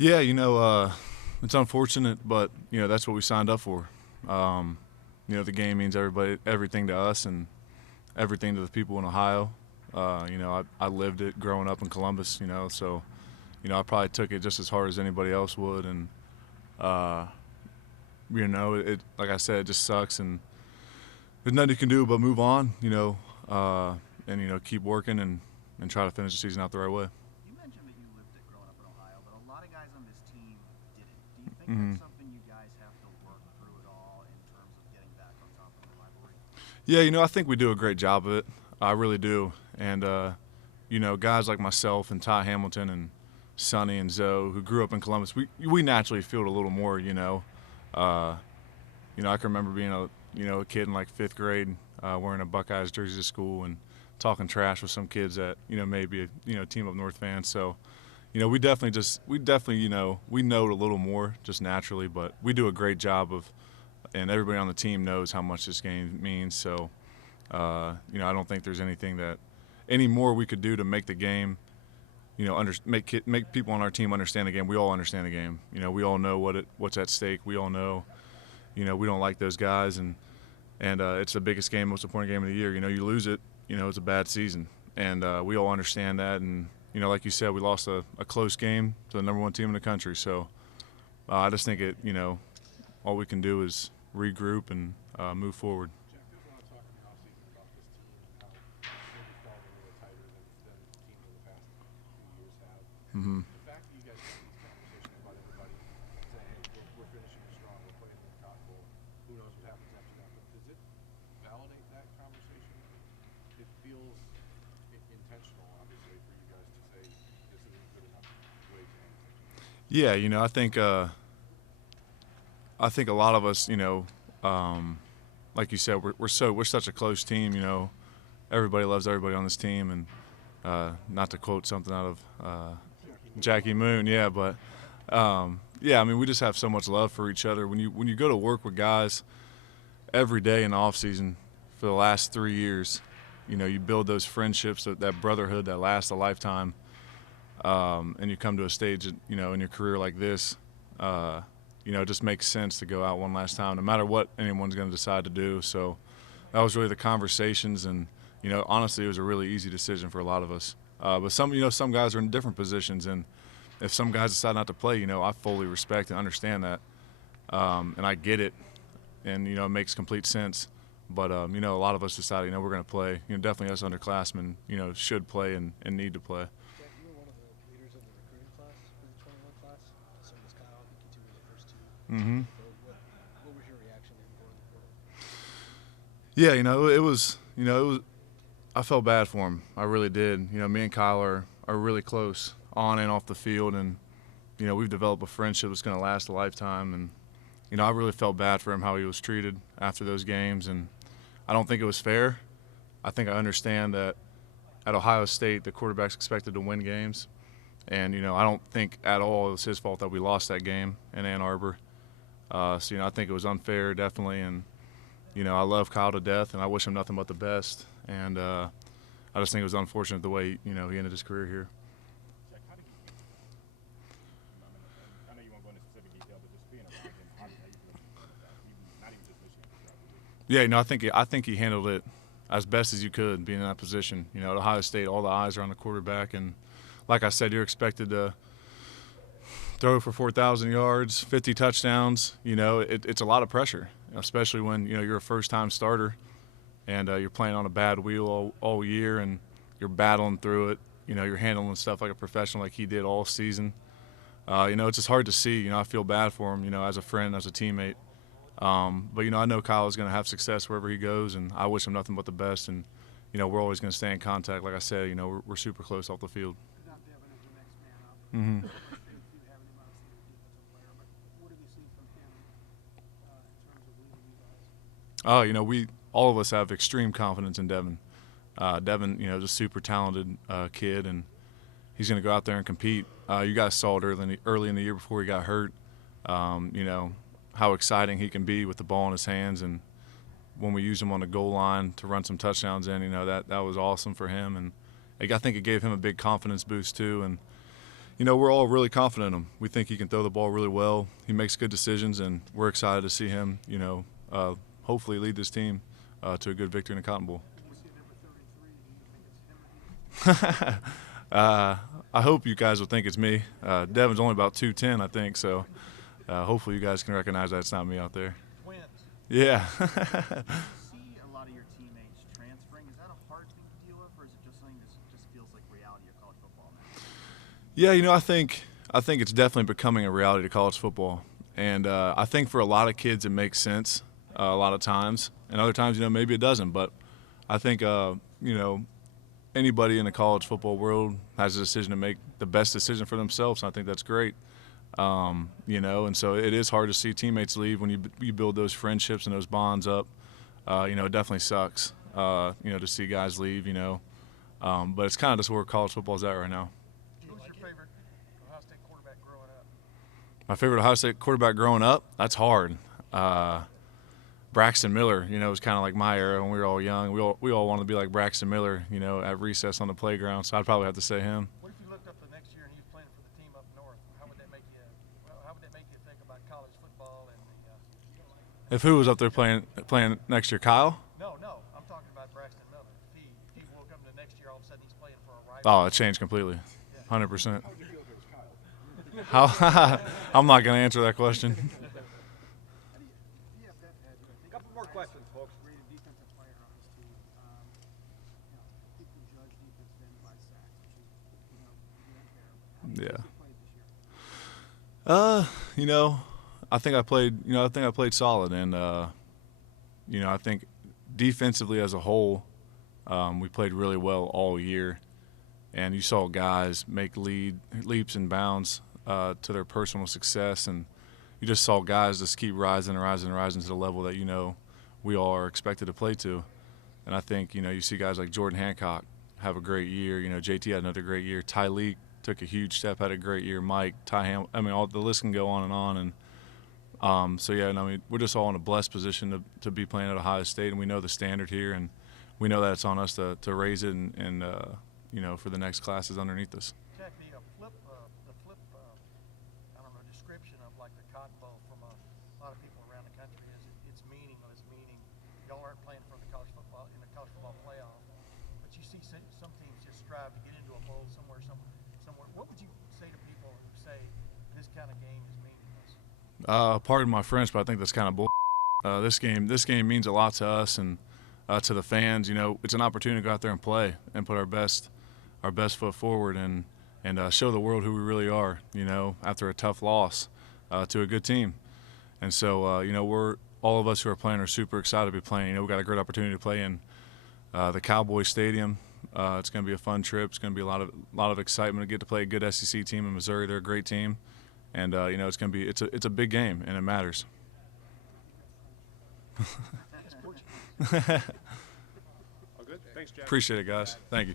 Yeah, it's unfortunate, but that's what we signed up for. The game means everything to us, and everything to the people in Ohio. I lived it growing up in Columbus. So I probably took it just as hard as anybody else would, and uh, it like I said, it just sucks, and there's nothing you can do but move on. And keep working and try to finish the season out the right way. You mentioned that you lived it growing up in Ohio, but a lot of guys on this team didn't. Do you think Mm-hmm. that's something you guys have to work through at all in terms of getting back on top of the rivalry? Yeah, I think we do a great job of it. I really do. And, guys like myself and Ty Hamilton and Sonny and Zoe, who grew up in Columbus, we naturally feel it a little more. I can remember being a kid in like fifth grade wearing a Buckeyes jersey to school and talking trash with some kids that, maybe a team up north fans. So, we definitely, we know it a little more just naturally, but we do a great job of, and everybody on the team knows how much this game means. So, I don't think there's anything that any more we could do to make the game, make people on our team understand the game. We all understand the game. We all know what's at stake. We all know, we don't like those guys, and it's the biggest game, most important game of the year. You lose it, it's a bad season, and we all understand that. And like you said, we lost a close game to the number one team in the country. So I just think all we can do is regroup and move forward. Jack, there's a lot of talk in the offseason about this team and how maybe falling a little tighter than teams in the past few years have. Mm-hmm. The fact that you guys have these conversations about everybody saying, hey, we're finishing strong, we're playing in the Cotton Bowl, who knows what happens after that, but does it validate that conversation? It feels intentional, obviously, for you guys to say this isn't good enough way to end things. Yeah, I think a lot of us, like you said, we're such a close team. Everybody loves everybody on this team, and not to quote something out of Jackie Moon, yeah, but we just have so much love for each other. When you go to work with guys every day in the off season for the last 3 years, you build those friendships, that brotherhood that lasts a lifetime, and you come to a stage, in your career like this. It just makes sense to go out one last time, no matter what anyone's going to decide to do. So that was really the conversations, and honestly, it was a really easy decision for a lot of us. But some guys are in different positions, and if some guys decide not to play, I fully respect and understand that, and I get it, and it makes complete sense. But a lot of us decided, we're going to play. Definitely us underclassmen, should play and need to play. Jack, you were one of the leaders of the recruiting class for the 21 class. So was Kyle. I think you two were the first two. Mm-hmm. What was your reaction to him going to the portal? Yeah, it was. I felt bad for him. I really did. Me and Kyle are really close on and off the field, and we've developed a friendship that's going to last a lifetime. And I really felt bad for him, how he was treated after those games, and I don't think it was fair. I think I understand that at Ohio State, the quarterback's expected to win games, and I don't think at all it was his fault that we lost that game in Ann Arbor. So I think it was unfair, definitely, and I love Kyle to death, and I wish him nothing but the best. And I just think it was unfortunate the way he ended his career here. Jack, how did you feel? I know you won't go into specific detail, but just being around him, how you feel about that? Not even just Michigan, but throughout the league. I think he handled it as best as you could, being in that position. At Ohio State, all the eyes are on the quarterback, and like I said, you're expected to throw for 4,000 yards, 50 touchdowns. It's a lot of pressure, especially when you're a first-time starter and you're playing on a bad wheel all year, and you're battling through it. You're handling stuff like a professional, like he did all season. It's just hard to see. I feel bad for him, as a friend, as a teammate. But I know Kyle is going to have success wherever he goes, and I wish him nothing but the best. And we're always going to stay in contact. Like I said, we're super close off the field. Not Devin as the next man up. Mm-hmm. You have him obviously a defensive player, but what have you seen from him in terms of leading you guys? We all of us have extreme confidence in Devin. Devin, is a super talented kid, and he's going to go out there and compete. You guys saw it early in the year before he got hurt. How exciting he can be with the ball in his hands, and when we used him on the goal line to run some touchdowns in, that was awesome for him, and I think it gave him a big confidence boost too. And you know, we're all really confident in him. We think he can throw the ball really well. He makes good decisions, and we're excited to see him, you know, hopefully lead this team to a good victory in the Cotton Bowl. We see number 33. Do you think it's him or you? I hope you guys will think it's me. Devin's only about 210, I think, so hopefully you guys can recognize that it's not me out there. Twins. Yeah. See a lot of your teammates transferring. Is that a hard thing to deal with, or is it just something that just feels like reality of college football now? Yeah, you know, I think it's definitely becoming a reality to college football, and I think for a lot of kids it makes sense a lot of times, and other times, you know, maybe it doesn't. But I think you know, anybody in the college football world has a decision to make the best decision for themselves, and I think that's great. You know, and so it is hard to see teammates leave when you build those friendships and those bonds up. You know, it definitely sucks. You know, to see guys leave. You know, but it's kind of just where college football is at right now. Who was your favorite Ohio State quarterback growing up? My favorite Ohio State quarterback growing up? That's hard. Braxton Miller, you know, was kind of like my era when we were all young. We all wanted to be like Braxton Miller, you know, at recess on the playground. So I'd probably have to say him. What if you looked up the next year and he was playing for the team up north? How would that make you? How would that make you think about college football and the? If who was up there playing next year, Kyle? No, I'm talking about Braxton Miller. If he woke up the next year, all of a sudden he's playing for a rival. Oh, it changed completely, 100%. How would you feel if it was Kyle? How? I'm not going to answer that question. Couple more questions, folks. Rated defensive player on this team. People judge defense then by sacks, which is, Yeah. played this year. You know, I think I played solid, and you know, I think defensively as a whole, we played really well all year, and you saw guys make leaps and bounds to their personal success, and you just saw guys just keep rising to the level that, you know, we all are expected to play to. And I think, you know, you see guys like Jordan Hancock have a great year. You know, JT had another great year. Tyleek took a huge step, had a great year. Mike, I mean, all the list can go on and on. And so, yeah, and I mean, we're just all in a blessed position to be playing at Ohio State, and we know the standard here, and we know that it's on us to raise it and you know, for the next classes underneath us. Jack, the flip, I don't know, description of like the Cotton Bowl from a lot of people around the country is it's meaningless. Meaning, y'all aren't playing for the college football playoff, but you see some teams just strive to get into a bowl somewhere. What would you say to people who say this kind of game is meaningless? Pardon my French, but I think that's kind of bull. This game means a lot to us and to the fans. You know, it's an opportunity to go out there and play and put our best foot forward and show the world who we really are. You know, after a tough loss to a good team, and so you know, all of us who are playing are super excited to be playing. You know, we got a great opportunity to play in the Cowboy Stadium. It's going to be a fun trip. It's going to be a lot of excitement to get to play a good SEC team in Missouri. They're a great team, and you know, it's a big game, and it matters. All good? Thanks, Jack. Appreciate it, guys. Thank you.